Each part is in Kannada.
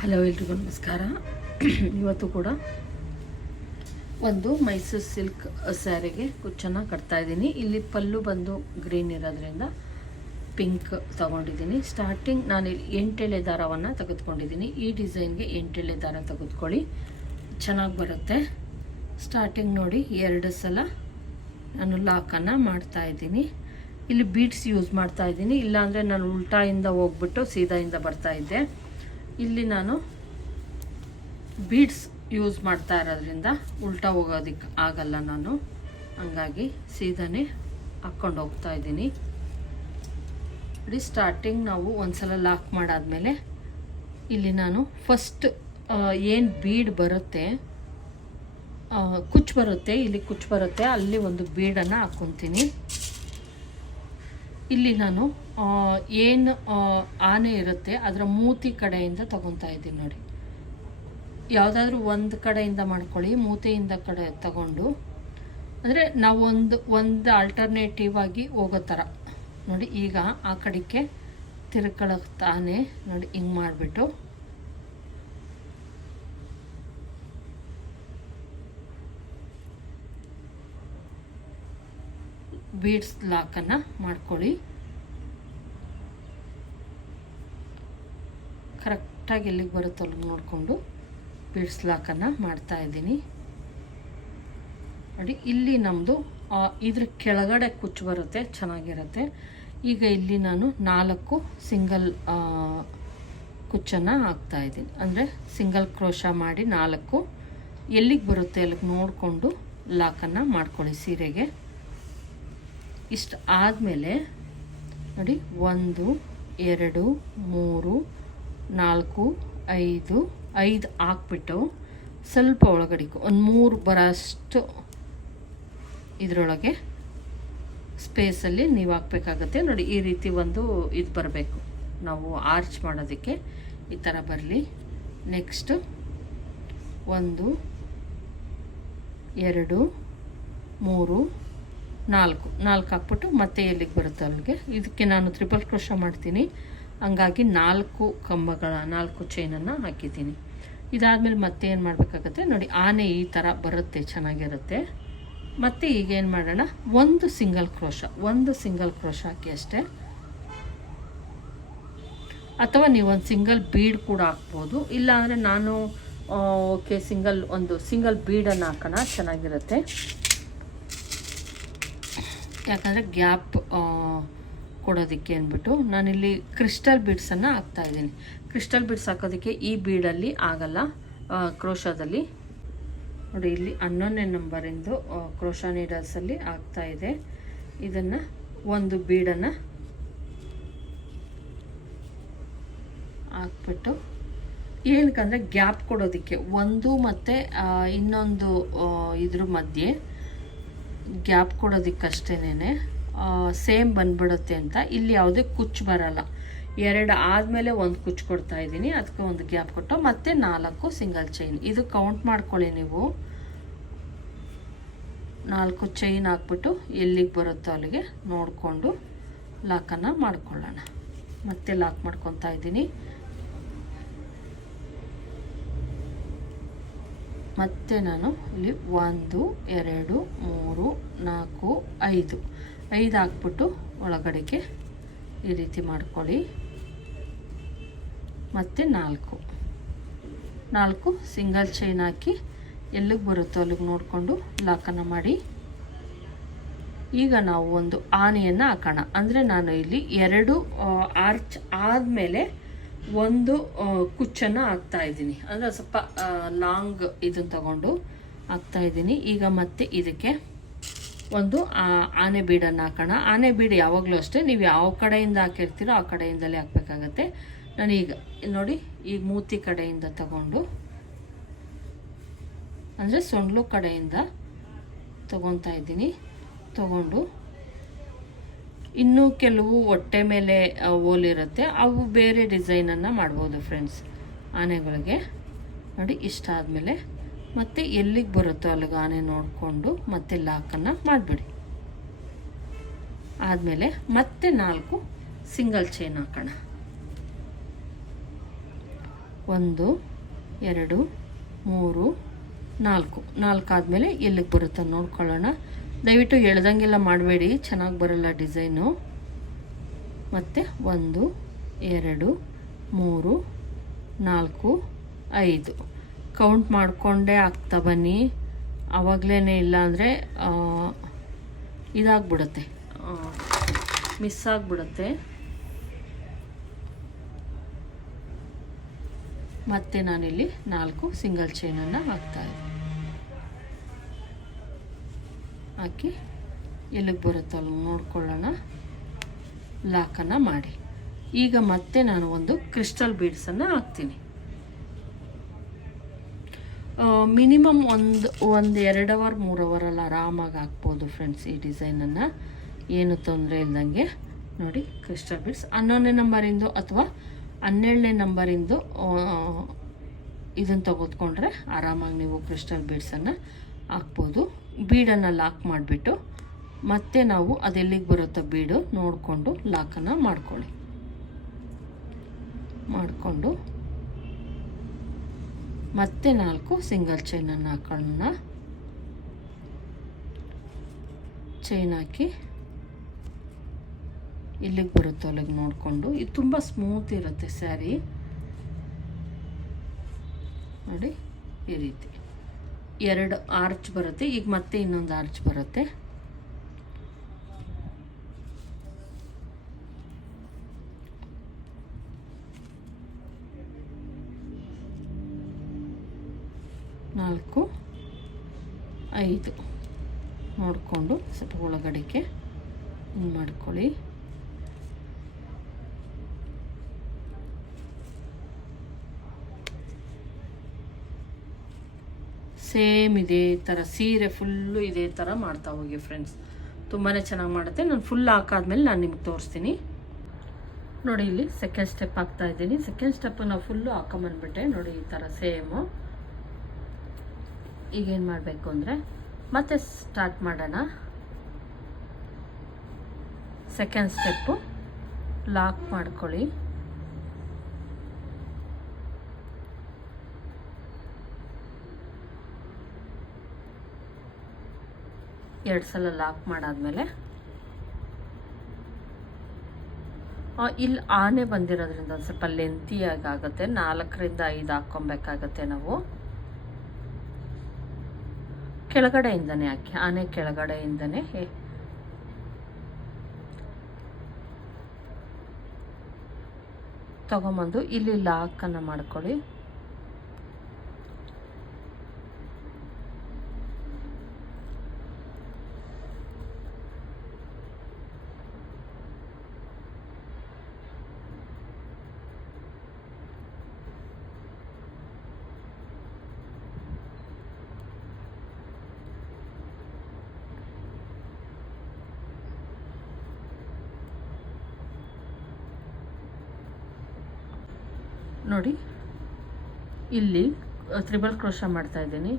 ಹಲೋ ಎಲ್ರಿಗೂ ನಮಸ್ಕಾರ. ಇವತ್ತು ಕೂಡ ಒಂದು ಮೈಸೂರು ಸಿಲ್ಕ್ ಸ್ಯಾರಿಗೆ ಕುಚ್ಚನ್ನು ಕಟ್ತಾ ಇದ್ದೀನಿ. ಇಲ್ಲಿ ಪಲ್ಲು ಬಂದು ಗ್ರೀನ್ ಇರೋದ್ರಿಂದ ಪಿಂಕ್ ತಗೊಂಡಿದ್ದೀನಿ. ಸ್ಟಾರ್ಟಿಂಗ್ ನಾನು ಇಲ್ಲಿ ಎಂಟೆಳೆ ದಾರವನ್ನು ತೆಗೆದುಕೊಂಡಿದ್ದೀನಿ. ಈ ಡಿಸೈನ್ಗೆ ಎಂಟೆಳೆ ದಾರ ತೆಗೆದುಕೊಳ್ಳಿ. ಚೆನ್ನಾಗಿ ಬರುತ್ತೆ. ಸ್ಟಾರ್ಟಿಂಗ್ ನೋಡಿ ಎರಡು ಸಲ ನಾನು ಲಾಕನ್ನು ಮಾಡ್ತಾ ಇದ್ದೀನಿ. ಇಲ್ಲಿ ಬೀಡ್ಸ್ ಯೂಸ್ ಮಾಡ್ತಾ ಇದ್ದೀನಿ. ಇಲ್ಲಾಂದರೆ ನಾನು ಉಲ್ಟಾಯಿಂದ ಹೋಗ್ಬಿಟ್ಟು ಸೀದಾಯಿಂದ ಬರ್ತಾ ಇದ್ದೆ. ಇಲ್ಲಿ ನಾನು ಬೀಡ್ಸ್ ಯೂಸ್ ಮಾಡ್ತಾ ಇರೋದ್ರಿಂದ ಉಲ್ಟಾ ಹೋಗೋದಕ್ಕೆ ಆಗಲ್ಲ ನಾನು. ಹಂಗಾಗಿ ಸೀದಾನೇ ಹಾಕ್ಕೊಂಡು ಹೋಗ್ತಾ ಇದ್ದೀನಿ. ನೋಡಿ ಸ್ಟಾರ್ಟಿಂಗ್ ನಾವು ಒಂದ್ಸಲ ಲಾಕ್ ಮಾಡಾದಮೇಲೆ ಇಲ್ಲಿ ನಾನು ಫಸ್ಟ್ ಏನು ಬೀಡ್ ಬರುತ್ತೆ ಕುಚ್ಚು ಬರುತ್ತೆ, ಇಲ್ಲಿ ಕುಚ್ಚು ಬರುತ್ತೆ, ಅಲ್ಲಿ ಒಂದು ಬೀಡನ್ನು ಹಾಕ್ಕೊತೀನಿ ಇಲ್ಲಿ ನಾನು ಏನು ಆನೆ ಇರುತ್ತೆ, ಅದರ ಮೂತಿ ಕಡೆಯಿಂದ ತಗೊತಾ ಇದ್ದೀನಿ ನೋಡಿ. ಯಾವುದಾದ್ರೂ ಒಂದು ಕಡೆಯಿಂದ ಮಾಡ್ಕೊಳ್ಳಿ, ಮೂತಿಯಿಂದ ಕಡೆ ತಗೊಂಡು. ಅಂದರೆ ನಾವು ಒಂದು ಒಂದು ಆಲ್ಟರ್ನೇಟಿವ್ ಆಗಿ ಹೋಗೋ ಥರ ನೋಡಿ, ಈಗ ಆ ಕಡೆಗೆ ತಿರ್ಕೊಳ್ಳೋಕೆ ತಾನೇ ನೋಡಿ ಹಿಂಗೆ ಮಾಡಿಬಿಟ್ಟು. ಬೀಡ್ಸ್ ಲಾಕನ್ನು ಮಾಡ್ಕೊಳ್ಳಿ. ಕರೆಕ್ಟಾಗಿ ಎಲ್ಲಿಗೆ ಬರುತ್ತೋ ಅಲ್ಲಿಗೆ ನೋಡಿಕೊಂಡು ಬೀಡ್ಸ್ ಲಾಕನ್ನು ಮಾಡ್ತಾ ಇದ್ದೀನಿ. ನೋಡಿ, ಇಲ್ಲಿ ನಮ್ಮದು ಇದ್ರ ಕೆಳಗಡೆ ಕುಚ್ಚು ಬರುತ್ತೆ, ಚೆನ್ನಾಗಿರುತ್ತೆ. ಈಗ ಇಲ್ಲಿ ನಾನು ನಾಲ್ಕು ಸಿಂಗಲ್ ಕುಚ್ಚನ್ನು ಹಾಕ್ತಾ ಇದ್ದೀನಿ. ಅಂದರೆ ಸಿಂಗಲ್ ಕ್ರೋಶ ಮಾಡಿ ನಾಲ್ಕು. ಎಲ್ಲಿಗೆ ಬರುತ್ತೆ ಅಲ್ಲಿಗೆ ನೋಡಿಕೊಂಡು ಲಾಕನ್ನು ಮಾಡ್ಕೊಳ್ಳಿ ಸೀರೆಗೆ. ಇಷ್ಟು ಆದಮೇಲೆ ನೋಡಿ, ಒಂದು, ಎರಡು, ಮೂರು, ನಾಲ್ಕು, ಐದು ಐದು ಹಾಕ್ಬಿಟ್ಟು ಸ್ವಲ್ಪ ಒಳಗಡೆ ಒಂದು ಮೂರು ಬರೋಷ್ಟು ಇದರೊಳಗೆ ಸ್ಪೇಸಲ್ಲಿ ನೀವು ಹಾಕ್ಬೇಕಾಗತ್ತೆ. ನೋಡಿ, ಈ ರೀತಿ ಒಂದು ಇದು ಬರಬೇಕು. ನಾವು ಆರ್ಚ್ ಮಾಡೋದಕ್ಕೆ ಈ ಥರ ಬರಲಿ. ನೆಕ್ಸ್ಟ್ ಒಂದು, ಎರಡು, ಮೂರು ನಾಲ್ಕು ನಾಲ್ಕು ಹಾಕ್ಬಿಟ್ಟು ಮತ್ತೆ ಎಲ್ಲಿಗೆ ಬರುತ್ತೆ ಅಲ್ಲಿಗೆ? ಇದಕ್ಕೆ ನಾನು ತ್ರಿಬಲ್ ಕ್ರೋಶ ಮಾಡ್ತೀನಿ. ಹಂಗಾಗಿ ನಾಲ್ಕು ಕಂಬಗಳ, ನಾಲ್ಕು ಚೈನನ್ನು ಹಾಕಿದ್ದೀನಿ. ಇದಾದಮೇಲೆ ಮತ್ತೆ ಏನು ಮಾಡಬೇಕಾಗತ್ತೆ? ನೋಡಿ, ಆನೆ ಈ ಥರ ಬರುತ್ತೆ, ಚೆನ್ನಾಗಿರುತ್ತೆ. ಮತ್ತು ಈಗ ಏನು ಮಾಡೋಣ? ಒಂದು ಸಿಂಗಲ್ ಕ್ರೋಶ, ಒಂದು ಸಿಂಗಲ್ ಕ್ರೋಶ ಹಾಕಿ ಅಷ್ಟೇ. ಅಥವಾ ನೀವು ಒಂದು ಸಿಂಗಲ್ ಬೀಡ್ ಕೂಡ ಹಾಕ್ಬೋದು. ಇಲ್ಲಾಂದರೆ ನಾನು ಓಕೆ ಸಿಂಗಲ್ ಒಂದು ಸಿಂಗಲ್ ಬೀಡನ್ನು ಹಾಕೋಣ, ಚೆನ್ನಾಗಿರುತ್ತೆ. ಯಾಕಂದರೆ ಗ್ಯಾಪ್ ಕೊಡೋದಕ್ಕೆ ಅಂದ್ಬಿಟ್ಟು ನಾನಿಲ್ಲಿ ಕ್ರಿಸ್ಟಲ್ ಬೀಡ್ಸನ್ನು ಹಾಕ್ತಾ ಇದ್ದೀನಿ. ಕ್ರಿಸ್ಟಲ್ ಬೀಡ್ಸ್ ಹಾಕೋದಕ್ಕೆ ಈ ಬೀಡಲ್ಲಿ ಆಗಲ್ಲ ಕ್ರೋಶಾದಲ್ಲಿ. ನೋಡಿ, ಇಲ್ಲಿ ಹನ್ನೊಂದನೇ ನಂಬರಿಂದು ಕ್ರೋಶ ನೀಡಲ್ಸಲ್ಲಿ ಆಗ್ತಾ ಇದೆ. ಇದನ್ನು ಒಂದು ಬೀಡನ್ನು ಹಾಕ್ಬಿಟ್ಟು, ಏನಕ್ಕಂದರೆ ಗ್ಯಾಪ್ ಕೊಡೋದಕ್ಕೆ, ಒಂದು ಮತ್ತು ಇನ್ನೊಂದು ಇದ್ರ ಮಧ್ಯೆ ಗ್ಯಾಪ್ ಕೊಡೋದಕ್ಕಷ್ಟೇನೆ ಸೇಮ್ ಬಂದ್ಬಿಡುತ್ತೆ ಅಂತ. ಇಲ್ಲಿ ಯಾವುದೇ ಕುಚ್ಚು ಬರಲ್ಲ. ಎರಡು ಆದಮೇಲೆ ಒಂದು ಕುಚ್ಚು ಕೊಡ್ತಾ ಇದ್ದೀನಿ, ಅದಕ್ಕೆ ಒಂದು ಗ್ಯಾಪ್ ಕೊಟ್ಟು ಮತ್ತೆ ನಾಲ್ಕು ಸಿಂಗಲ್ ಚೈನ್. ಇದು ಕೌಂಟ್ ಮಾಡ್ಕೊಳ್ಳಿ ನೀವು. ನಾಲ್ಕು ಚೈನ್ ಹಾಕ್ಬಿಟ್ಟು ಎಲ್ಲಿಗೆ ಬರುತ್ತೋ ಅಲ್ಲಿಗೆ ನೋಡಿಕೊಂಡು ಲಾಕನ್ನು ಮಾಡ್ಕೊಳ್ಳೋಣ. ಮತ್ತೆ ಲಾಕ್ ಮಾಡ್ಕೊತಾ ಇದ್ದೀನಿ. ಮತ್ತೆ ನಾನು ಇಲ್ಲಿ ಒಂದು, ಎರಡು, ಮೂರು, ನಾಲ್ಕು, ಐದು. ಐದು ಹಾಕ್ಬಿಟ್ಟು ಒಳಗಡೆಗೆ ಈ ರೀತಿ ಮಾಡ್ಕೊಳ್ಳಿ. ಮತ್ತು ನಾಲ್ಕು. ನಾಲ್ಕು ಸಿಂಗಲ್ ಚೈನ್ ಹಾಕಿ ಎಲ್ಲಿಗೆ ಬರುತ್ತೋ ಅಲ್ಲಿಗೆ ನೋಡಿಕೊಂಡು ಲಾಕನ್ನು ಮಾಡಿ. ಈಗ ನಾವು ಒಂದು ಆನೆಯನ್ನು ಹಾಕೋಣ. ಅಂದರೆ ನಾನು ಇಲ್ಲಿ ಎರಡು ಆರ್ಚ್ ಆದಮೇಲೆ ಒಂದು ಕುಚ್ಚನ್ನು ಹಾಕ್ತಾ ಇದ್ದೀನಿ. ಅಂದರೆ ಸ್ವಲ್ಪ ಲಾಂಗ್ ಇದನ್ನು ತಗೊಂಡು ಹಾಕ್ತಾ ಇದ್ದೀನಿ. ಈಗ ಮತ್ತೆ ಇದಕ್ಕೆ ಒಂದು ಆನೆ ಬೀಡನ್ನು ಹಾಕೋಣ. ಆನೆ ಬೀಡು ಯಾವಾಗಲೂ ಅಷ್ಟೇ, ನೀವು ಯಾವ ಕಡೆಯಿಂದ ಹಾಕಿರ್ತೀರೋ ಆ ಕಡೆಯಿಂದಲೇ ಹಾಕಬೇಕಾಗತ್ತೆ. ನಾನೀಗ ನೋಡಿ ಈಗ ಮೂತಿ ಕಡೆಯಿಂದ ತಗೊಂಡು, ಅಂದರೆ ಸೊಂಡ್ಲು ಕಡೆಯಿಂದ ತಗೊತಾ ಇದ್ದೀನಿ. ತಗೊಂಡು ಇನ್ನೂ ಕೆಲವು ಹೊಟ್ಟೆ ಮೇಲೆ ಓಲಿರುತ್ತೆ. ಅವು ಬೇರೆ ಡಿಸೈನನ್ನು ಮಾಡ್ಬೋದು ಫ್ರೆಂಡ್ಸ್ ಆನೆಗಳಿಗೆ. ನೋಡಿ, ಇಷ್ಟ ಆದಮೇಲೆ ಮತ್ತೆ ಎಲ್ಲಿಗೆ ಬರುತ್ತೋ ಅಲ್ಲಿಗೆ ಆನೆ ನೋಡಿಕೊಂಡು ಮತ್ತೆ ಲಾಕನ್ನು ಮಾಡಿಬಿಡಿ. ಆದಮೇಲೆ ಮತ್ತೆ ನಾಲ್ಕು ಸಿಂಗಲ್ ಚೈನ್ ಹಾಕೋಣ. ಒಂದು, ಎರಡು, ಮೂರು, ನಾಲ್ಕು. ನಾಲ್ಕು ಆದಮೇಲೆ ಎಲ್ಲಿಗೆ ಬರುತ್ತೋ ನೋಡ್ಕೊಳ್ಳೋಣ. ದಯವಿಟ್ಟು ಎಳ್ದಂಗೆಲ್ಲ ಮಾಡಬೇಡಿ. ಚೆನ್ನಾಗಿ ಬರಲ್ಲ ಡಿಸೈನು. ಮತ್ತು ಒಂದು ಎರಡು ಮೂರು ನಾಲ್ಕು ಐದು. ಕೌಂಟ್ ಮಾಡಿಕೊಂಡೇ ಆಗ್ತಾ ಬನ್ನಿ. ಆವಾಗಲೇ ಇಲ್ಲಾಂದರೆ ಇದಾಗ್ಬಿಡುತ್ತೆ. ಮಿಸ್ ಆಗಿಬಿಡುತ್ತೆ. ಮತ್ತೆ ನಾನಿಲ್ಲಿ ನಾಲ್ಕು ಸಿಂಗಲ್ ಚೈನನ್ನು ಹಾಕ್ತಾ ಹಾಕಿ ಎಲ್ಲಿಗೆ ಬರುತ್ತೋ ಅಲ್ಲಿ ನೋಡ್ಕೊಳ್ಳೋಣ. ಲಾಕನ್ನು ಮಾಡಿ. ಈಗ ಮತ್ತೆ ನಾನು ಒಂದು ಕ್ರಿಸ್ಟಲ್ ಬೀಡ್ಸನ್ನು ಹಾಕ್ತೀನಿ. ಮಿನಿಮಮ್ ಒಂದು ಒಂದು ಎರಡು ಅವರ್, ಮೂರು ಅವರಲ್ಲಿ ಆರಾಮಾಗಿ ಹಾಕ್ಬೋದು ಫ್ರೆಂಡ್ಸ್ ಈ ಡಿಸೈನನ್ನು. ಏನು ತೊಂದರೆ ಇಲ್ದಂಗೆ ನೋಡಿ ಕ್ರಿಸ್ಟಲ್ ಬೀಡ್ಸ್. ಹನ್ನೊಂದನೇ ನಂಬರಿಂದು ಅಥವಾ ಹನ್ನೆರಡನೇ ನಂಬರಿಂದು ಇದನ್ನು ತೆಗೆದುಕೊಂಡ್ರೆ ಆರಾಮಾಗಿ ನೀವು ಕ್ರಿಸ್ಟಲ್ ಬೀಡ್ಸನ್ನು ಹಾಕ್ಬೋದು. ಬೀಡನ್ನು ಲಾಕ್ ಮಾಡಿಬಿಟ್ಟು ಮತ್ತೆ ನಾವು ಅದೆಲ್ಲಿಗೆ ಬರುತ್ತೋ ಬೀಡು ನೋಡಿಕೊಂಡು ಲಾಕನ್ನು ಮಾಡ್ಕೊಳ್ಳಿ. ಮಾಡಿಕೊಂಡು ಮತ್ತೆ ನಾಲ್ಕು ಸಿಂಗಲ್ ಚೈನನ್ನು ಹಾಕೊಳ್ಳೋಣ. ಚೈನ್ ಹಾಕಿ ಇಲ್ಲಿಗೆ ಬರುತ್ತೋ ಅಲ್ಲಿಗೆ ನೋಡಿಕೊಂಡು. ಇದು ತುಂಬ ಸ್ಮೂತ್ ಇರುತ್ತೆ ಸ್ಯಾರಿ. ನೋಡಿ ಈ ರೀತಿ. ಎರಡು ಆರ್ಚ್ ಬರುತ್ತೆ ಈಗ ಮತ್ತೆ ಇನ್ನೊಂದು ಆರ್ಚ್ ಬರುತ್ತೆ. ನಾಲ್ಕು ಐದು. ನೋಡಿಕೊಂಡು ಸ್ವಲ್ಪ ಒಳಗಡೆಗೆ ಮಾಡ್ಕೊಳ್ಳಿ. ಸೇಮ್ ಇದೇ ಥರ ಸೀರೆ ಫುಲ್ಲು ಇದೇ ಥರ ಮಾಡ್ತಾ ಹೋಗಿ ಫ್ರೆಂಡ್ಸ್ ತುಂಬಾ ಚೆನ್ನಾಗಿ ಮಾಡುತ್ತೆ. ನಾನು ಫುಲ್ ಹಾಕಾದ್ಮೇಲೆ ನಾನು ನಿಮ್ಗೆ ತೋರಿಸ್ತೀನಿ. ನೋಡಿ ಇಲ್ಲಿ ಸೆಕೆಂಡ್ ಸ್ಟೆಪ್ ಹಾಕ್ತಾ ಇದ್ದೀನಿ. ಸೆಕೆಂಡ್ ಸ್ಟೆಪ್ ನಾವು ಫುಲ್ಲು ಹಾಕೊಂಬಂದ್ಬಿಟ್ಟೆ. ನೋಡಿ ಈ ಥರ ಸೇಮು. ಈಗೇನು ಮಾಡಬೇಕು ಅಂದರೆ ಮತ್ತೆ ಸ್ಟಾರ್ಟ್ ಮಾಡೋಣ. ಸೆಕೆಂಡ್ ಸ್ಟೆಪ್ಪು ಲಾಕ್ ಮಾಡ್ಕೊಳ್ಳಿ. ಎರಡು ಸಲ ಲಾಕ್ ಮಾಡಾದ್ಮೇಲೆ ಇಲ್ಲಿ ಆನೆ ಬಂದಿರೋದ್ರಿಂದ ಒಂದು ಸ್ವಲ್ಪ ಲೆಂತಿಯಾಗಿ ಆಗುತ್ತೆ ನಾಲ್ಕರಿಂದ ಐದು ಹಾಕ್ಕೊಬೇಕಾಗತ್ತೆ ನಾವು. ಕೆಳಗಡೆಯಿಂದನೇ ಹಾಕಿ, ಆನೆ ಕೆಳಗಡೆಯಿಂದನೇ ತಗೊಂಬಂದು ಇಲ್ಲಿ ಲಾಕನ್ನು ಮಾಡ್ಕೊಳ್ಳಿ. ನೋಡಿ. ಇಲ್ಲಿ ತ್ರಿಬಲ್ ಕ್ರೋಶ ಮಾಡ್ತಾ ಇದ್ದೀನಿ.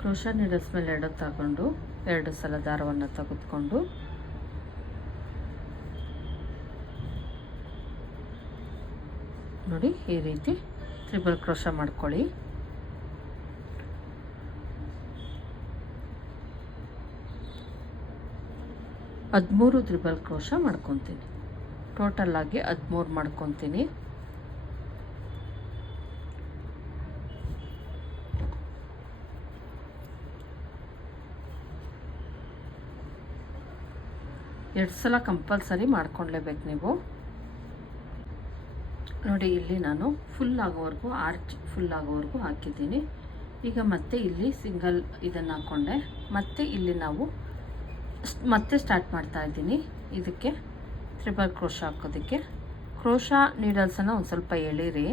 ಕ್ರೋಶ ನೀಡಲ್ಸ್ ಮೇಲೆ ಎರಡು ತಗೊಂಡು, ಎರಡು ಸಲ ದಾರವನ್ನು ತೆಗೆದುಕೊಂಡು. ನೋಡಿ, ಈ ರೀತಿ ತ್ರಿಬಲ್ ಕ್ರೋಶ ಮಾಡ್ಕೊಳ್ಳಿ. ಹದಿಮೂರು ತ್ರಿಬಲ್ ಕ್ರೋಶ ಮಾಡ್ಕೊತೀನಿ. ಆಗಿ ಹದಿಮೂರು ಮಾಡ್ಕೊತೀನಿ. ಎರಡು ಸಲ ಕಂಪಲ್ಸರಿ ಮಾಡ್ಕೊಳ್ಲೇಬೇಕು ನೀವು. ನೋಡಿ, ಇಲ್ಲಿ ನಾನು ಫುಲ್ ಆಗೋವರೆಗೂ ಆರ್ಚ್ ಫುಲ್ ಆಗೋವರೆಗೂ ಹಾಕಿದ್ದೀನಿ. ಈಗ ಮತ್ತೆ ಇಲ್ಲಿ ಸಿಂಗಲ್ ಇದನ್ನು ಹಾಕ್ಕೊಂಡೆ ಮತ್ತೆ ಇಲ್ಲಿ ನಾವು ಮತ್ತೆ ಸ್ಟಾರ್ಟ್ ಮಾಡ್ತಾ ಇದ್ದೀನಿ. ಇದಕ್ಕೆ ತ್ರಿಬಲ್ ಕ್ರೋಶ ಹಾಕೋದಕ್ಕೆ. ಕ್ರೋಶ ನೀಡಲ್ಸನ್ನು ಒಂದು ಸ್ವಲ್ಪ ಎಳೀರಿ.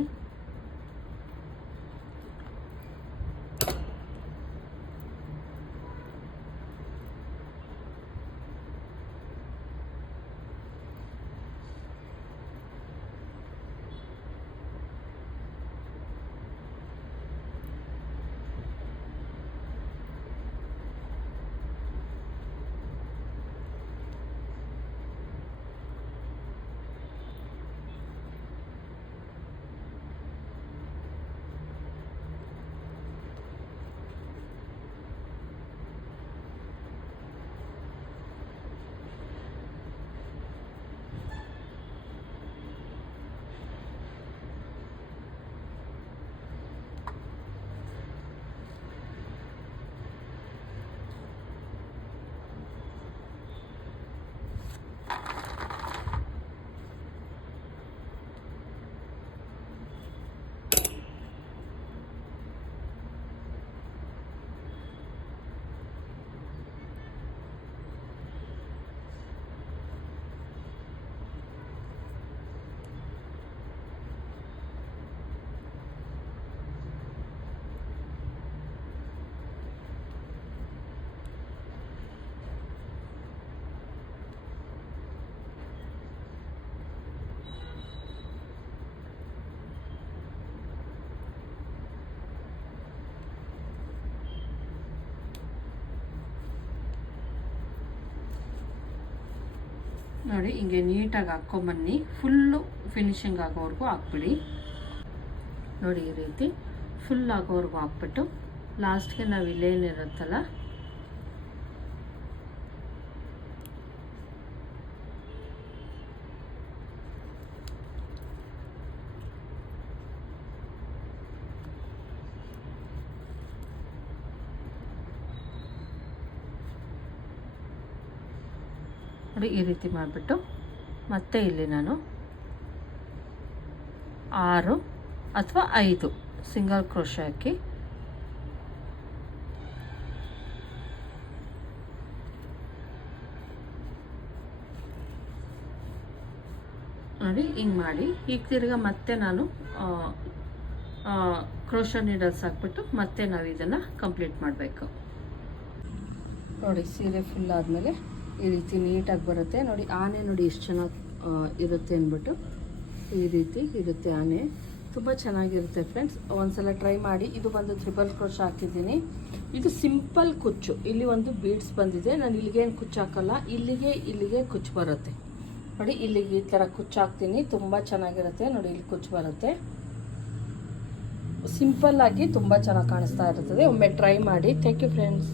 ನೋಡಿ, ಹಿಂಗೆ ನೀಟಾಗಿ ಹಾಕ್ಕೊಂಬನ್ನಿ ಫುಲ್ಲು ಫಿನಿಶಿಂಗ್ ಆಗೋವರೆಗೂ ಹಾಕ್ಬಿಡಿ. ನೋಡಿ, ಈ ರೀತಿ ಫುಲ್ ಆಗೋವರೆಗೂ ಹಾಕ್ಬಿಟ್ಟು ಲಾಸ್ಟ್ಗೆ ನಾವು ಇಲ್ಲೇನಿರುತ್ತಲ್ಲ ನೋಡಿ ಈ ರೀತಿ ಮಾಡಿಬಿಟ್ಟು ಮತ್ತೆ ಇಲ್ಲಿ ನಾನು ಆರು ಅಥವಾ ಐದು ಸಿಂಗಲ್ ಕ್ರೋಶ ಹಾಕಿ. ನೋಡಿ ಹಿಂಗೆ ಮಾಡಿ. ಈಗ ತಿರ್ಗಾ ಮತ್ತೆ ನಾನು ಕ್ರೋಶ ನೀಡಲ್ಸ್ ಹಾಕ್ಬಿಟ್ಟು ಮತ್ತೆ ನಾವು ಇದನ್ನು ಕಂಪ್ಲೀಟ್ ಮಾಡಬೇಕು. ನೋಡಿ ಸೀರೆ ಫುಲ್ ಆದಮೇಲೆ ಈ ರೀತಿ ನೀಟಾಗಿ ಬರುತ್ತೆ. ನೋಡಿ, ಆನೆ ನೋಡಿ ಎಷ್ಟು ಚೆನ್ನಾಗಿ ಇರುತ್ತೆ ಅಂದ್ಬಿಟ್ಟು ಈ ರೀತಿ ಇರುತ್ತೆ ಆನೆ. ತುಂಬ ಚೆನ್ನಾಗಿರುತ್ತೆ ಫ್ರೆಂಡ್ಸ್. ಒಂದ್ಸಲ ಟ್ರೈ ಮಾಡಿ. ಇದು ಬಂದು ತ್ರಿಬಲ್ ಕ್ರೋಶ್ ಹಾಕಿದ್ದೀನಿ. ಇದು ಸಿಂಪಲ್ ಕುಚ್ಚು. ಇಲ್ಲಿ ಒಂದು ಬೀಡ್ಸ್ ಬಂದಿದೆ. ನಾನು ಇಲ್ಲಿಗೇನು ಕುಚ್ಚು ಹಾಕಲ್ಲ, ಇಲ್ಲಿಗೆ ಇಲ್ಲಿಗೆ ಕುಚ್ಚು ಬರುತ್ತೆ. ನೋಡಿ, ಇಲ್ಲಿಗೆ ಈ ಥರ ಕುಚ್ಚು ಹಾಕ್ತೀನಿ. ತುಂಬ ಚೆನ್ನಾಗಿರುತ್ತೆ. ನೋಡಿ, ಇಲ್ಲಿ ಕುಚ್ಚು ಬರುತ್ತೆ. ಸಿಂಪಲ್ ಆಗಿ ತುಂಬ ಚೆನ್ನಾಗಿ ಕಾಣಿಸ್ತಾ ಇರ್ತದೆ. ಒಮ್ಮೆ ಟ್ರೈ ಮಾಡಿ. Thank you friends.